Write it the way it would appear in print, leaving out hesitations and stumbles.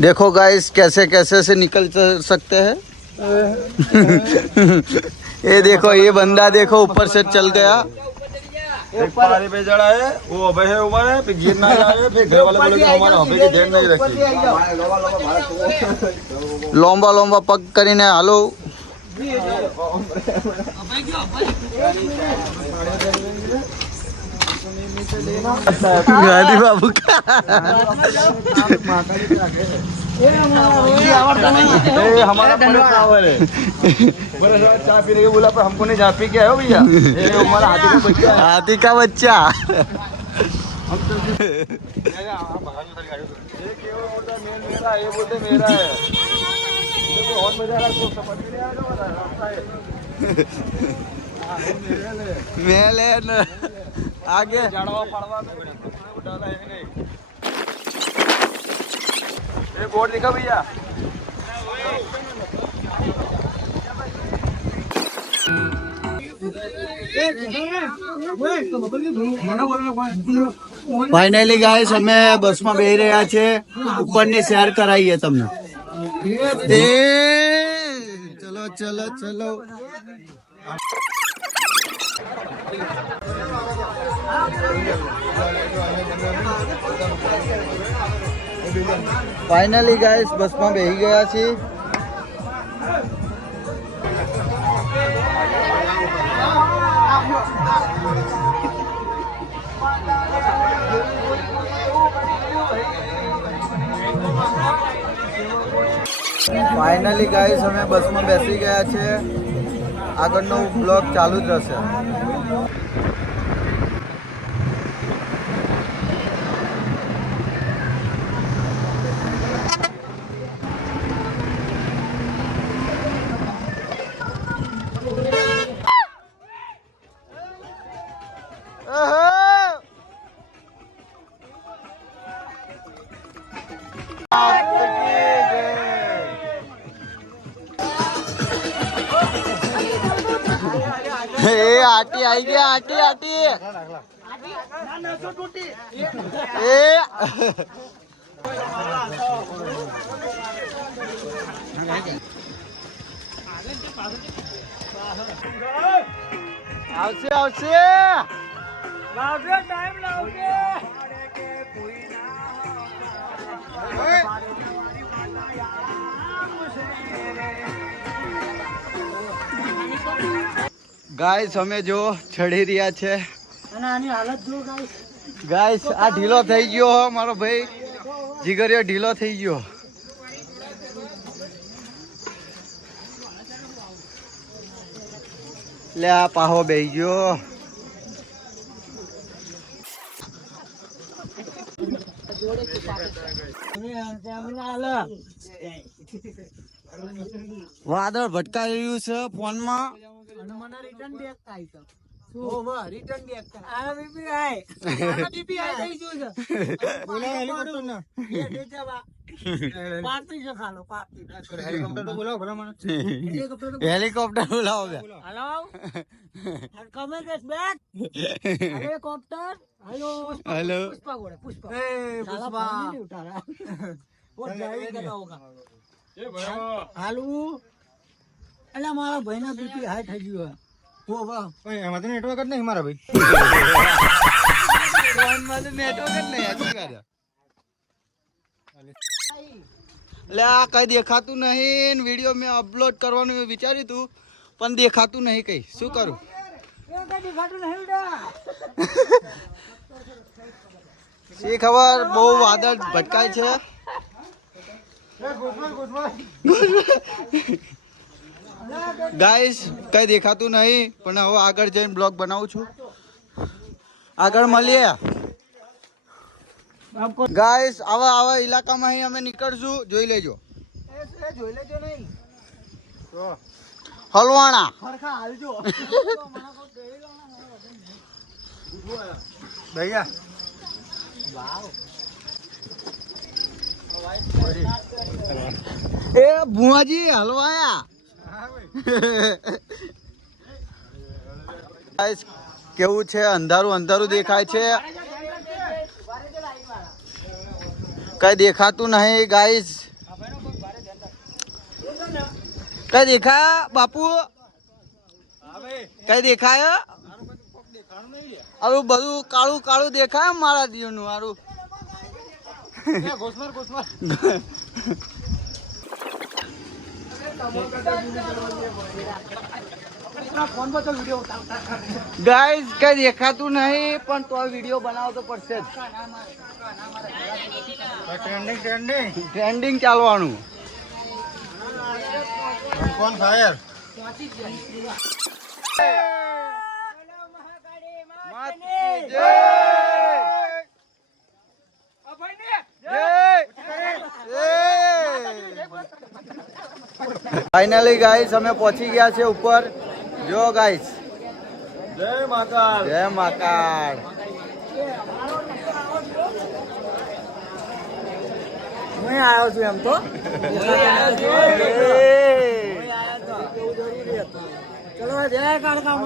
देखो गाइस कैसे कैसे से निकल सकते हैं। ये देखो ये बंदा देखो ऊपर से चल गया। एक पारे पे चढ़ा है वो अबे है ऊपर है फिर गिर ना जाए फिर घर वाले बोले कि हमारे हबे की ध्यान नहीं रखी। लोंबा लोंबा पग કરીને હાલો। गांधी बाबू का हमारा पावर है चाय पीने के बोला पर हमको नहीं चाय पी के आयो भैया। हमारा हाथी का बच्चा ये बोलते मेरा है और मजा आ रहा है समझ में नहीं आ रहा मैं ले आगे जाड़वा पड़वा उठाना है नहीं। ये बोर्ड लिखा भैया। ફાઇનલી ગાઈસ અમે બસમાં બેહી રહ્યા છે ઉપરની શેર કરાવીએ તમને। એ ચલો ચલો ચલો ફાઇનલી ગાઈસ બસમાં બેહી ગયા છીએ। ફાઇનલી ગાઈસ અમે બસમાં બેસી ગયા છે। આગળનો બ્લોગ ચાલુ જ રહેશે। आटी आई गया आटी आटी आवसे आवसे लावजे टाइम लावजे। ગાઈસ અમે જો ચડી રહ્યા છે અને આની હાલત જો ગાઈસ આ ઢીલો થઈ ગયો હો મારો ભાઈ જીગરિયો ઢીલો થઈ ગયો। લે આ પાહો બેહી ગયો। વાદળ ભટકાઈ રહ્યું છે ફોનમાં અને મને રિટર્ન બેક થાય છે। ઓવા રિટર્ન બેક થાય આ બીપી આય થઈ ગયું છે। બોલા હેલિકોપ્ટર ના એ દેજાવા પાર્ટી છે ખાલો પાર્ટી હેલિકોપ્ટર તો બોલાવો ભલા મને હેલિકોપ્ટર બોલાવો હેલો કમે ગેસ બેક હેલિકોપ્ટર હેલો હેલો પુષ્પા ગોડે પુષ્પા એ પુષ્પા ઉઠારા वो ड्राइविंग करना होगा ये भाई हालू अल्लाह मारा भाई ना बीपी हाई થઈ ગયો હો વાહ ભાઈ એમાં તો નેટવર્ક જ નહીં મારા ભાઈ ફોન માં તો નેટવર્ક જ નહીં આજી કાઢ્યા લે આ કઈ દેખાતું નહીં વિડિયો મે અપલોડ કરવાનું વિચાર્યું તું પણ દેખાતું નહીં કઈ શું કરું એ કઈ દેખાતું નહીં ઉડા શી ખબર બહુ વાદળ ભટકાય છે। ગાઈસ કઈ દેખાતું નહીં પણ હવે આગળ જઈને બ્લોગ બનાવું છું। આગળ મળીએ ગાઈસ આવા આવા ઇલાકામાં અહીં અમે નીકળશું જોઈ લેજો જોઈ લેજો નહીં હલવાણા ખરખા હાલજો ભૈયા વાવ ए बुआ जी हलवाया गाइस केवू छे अंधारू अंधारू देखाय छे कई देखातुं नहीं गाइस કઈ દેખાય બાપુ? કઈ દેખાય? આરું બધું કાળું કાળું દેખાય મારા દીવનું આરું. ગાઈસ કઈ દેખાતું નહીં પણ તો વિડીયો બનાવતો પડશે જ. ટ્રેન્ડિંગ ચાલવાનું. कौन फायर ફાઇનલી ગાઈસ અમે પહોંચી ગયા છે ઉપર. જો ગાઈસ जय माता જય મહાકાળ. હું આવ્યો છું એમ તો. ચલો જય કાળકા.